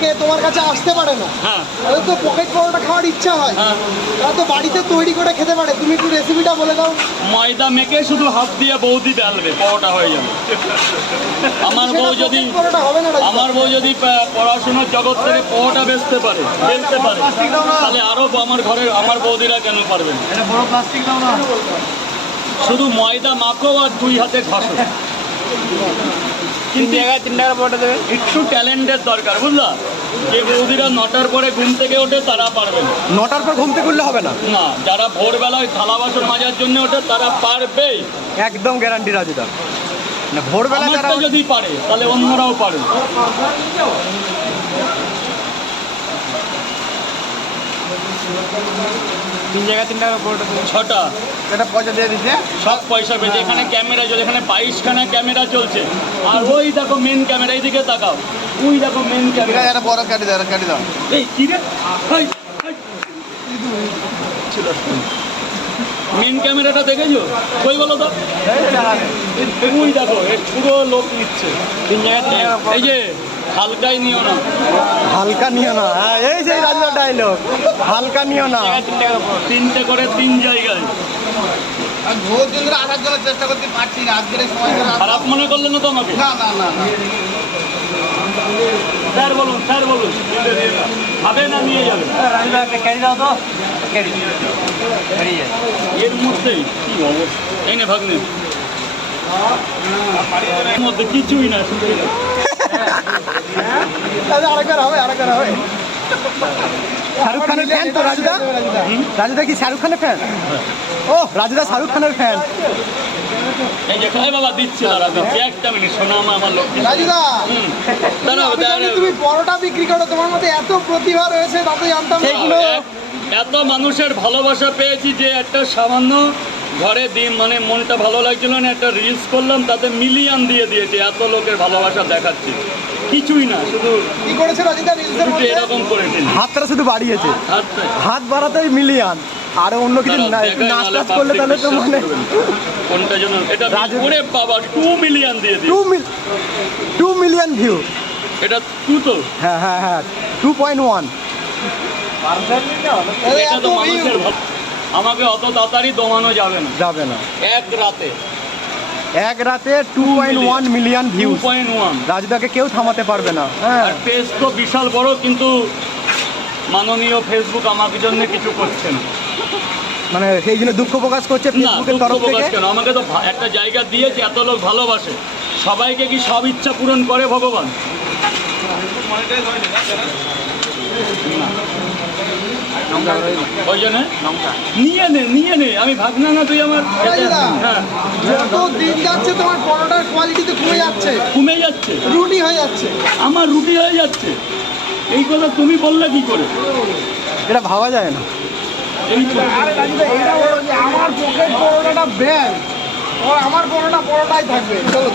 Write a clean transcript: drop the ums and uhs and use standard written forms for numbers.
অনেকে তোমার কাছে আসতে পারে না, হ্যাঁ তাহলে তো পকেট পরোটা খাওয়ার ইচ্ছা হয়, হ্যাঁ তারা তো বাড়িতে তৈরি করে খেতে পারে। তুমি একটু রেসিপিটা বলে দাও। ময়দা মেখে শুধু হাত দিয়ে বৌদি বেলবে, পরোটা হয়ে যাবে। আমার বউ যদি পকেট পরোটা হবে না রাজদা। আমার বউ যদি পড়াশোনার জগৎ থেকে পরোটা বেচতে পারে তাহলে আরো আমার ঘরে আমার বৌদিরা কেন পারবে না? শুধু ময়দা মাখো আর 2 হাতে ঘষো। তিন টাকার পরোটা দেবে। একটু ট্যালেন্টের দরকার, বুঝলা? যে বৌদিরা 9টার পরে ঘুম থেকে ওঠে তারা পারবে না। 9টার পর ঘুম থেকে উঠলে হবে না? না, যারা ভোরবেলায় থালা বাসন মাজার জন্য ওঠে তারা পারবে। একদম গ্যারান্টি রাজুদা। না ভোরবেলা যারা আমারটা যদি পারে তাহলে অন্যরাও পারে। 3 টাকার পরোটা দেবে। 6টা এটা পয়সা দিয়ে দিচ্ছে। সব পয়সা পেয়েছে। এখানে ক্যামেরা চলছে, এখানে 22খানা ক্যামেরা চলছে। আর ওই দেখো মেন ক্যামেরা, এইদিকে তাকাও, ওই দেখো মেন ক্যামেরা। এটা বড় কাটি দাও। এই কি রে, মেন ক্যামেরাটা দেখেছো? কই বলো তো? ওই দেখো, এর পুরো লোক নিচ্ছে। 3 টাকা এই যে হালকাই নিও না, হালকা নিও না। হ্যাঁ এই যে রাজুদার ডায়লগ, হালকা নিও না। 3 টাকার পরোটা। 3টে করে 3 জায়গায়। আর ভোর জন্য আসার জন্য চেষ্টা করতে পারছি না, আজকের এই সময় করে খারাপ মনে করলে না তো আমাকে? না না না স্যার বলুন, স্যার বলুন, খাবে না নিয়ে যাবে? রাজুদা একটা ক্যারি দাও তো। ক্যারি এর মধ্যেই কি অবস্থা! এই নে ভাগ্নে, এর মধ্যে কিছুই না, শুধুই না। আরেকবার হবে। শাহরুখ খানের ফ্যান তো রাজুদা? রাজুদা কি শাহরুখ খানের ফ্যান? ও রাজুদা শাহরুখ খানের ফ্যান। এই যে খাই বাবা, দিচ্ছে দাঁড়া, দিচ্ছে। একটা মিনিট, শোনা আমার লোক। রাজুদা, দাঁড়াও, আমি জানি দাঁড়াও। তুমি পরোটা বিক্রি করো, তোমার মধ্যে এত প্রতিভা রয়েছে তা তো জানতাম না। এত মানুষের ভালোবাসা পেয়েছি যে একটা সামান্য ঘরে দিন মানে মনটা ভালো লাগছিল না, একটা রিলস করলাম, তাতে মিলিয়ন দিয়ে দিয়েছে। এত লোকের ভালোবাসা দেখাচ্ছে, কিছুই না, শুধু কি করেছে রাজুদা রিলসের শুধু মধ্যে? এরকম করেছে। হাতটা শুধু বাড়িয়েছে, আচ্ছা, হাত বাড়াতেই মিলিয়ন। আর অন্য কিছু না, একটু নাচ টাচ করলে তাহলে তো মানে কোনটা যেন এটা ওরে বাবা 2 মিলিয়ন দিয়ে দিই। 2 মিলিয়ন ভিউ। এটা 2 তো হ্যাঁ 2.1। এটা তো মানুষের আমাকে অত তাড়াতাড়ি দমানো যাবে না। এক রাতে 2.1 মিলিয়ন ভিউ। 2.1। রাজুদাকে কেউ থামাতে পারবে না। হ্যাঁ আর পেজ তো বিশাল বড়, কিন্তু মাননীয় ফেসবুক আমার জন্য কিছু করছে না। মানে সেই জন্য দুঃখ প্রকাশ করছে না, ফেসবুকের দুঃখ তরফ প্রকাশ থেকে। কেন? আমাকে তো একটা জায়গা দিয়েছে, এত লোক ভালোবাসে। সবাইকে কি সব ইচ্ছা পূরণ করে ভগবান? ওই জন্য নিয়ে নে। আমি ভাবনা না, তুই আমার। রাজুদা, হ্যাঁ, যত দিন যাচ্ছে তোমার পরোটার কোয়ালিটি তো কমে যাচ্ছে, কমে যাচ্ছে, রুটি হয়ে যাচ্ছে। আমার রুটি হয়ে যাচ্ছে। এই কথা তুমি বললে কি করে? এটা ভাবা যায় না। এই তো। আরে রাজুদা, এটা বলো যে আমার পকেট পরোটাটা ব্যান, আমার পরোটাই থাকবে। চলো।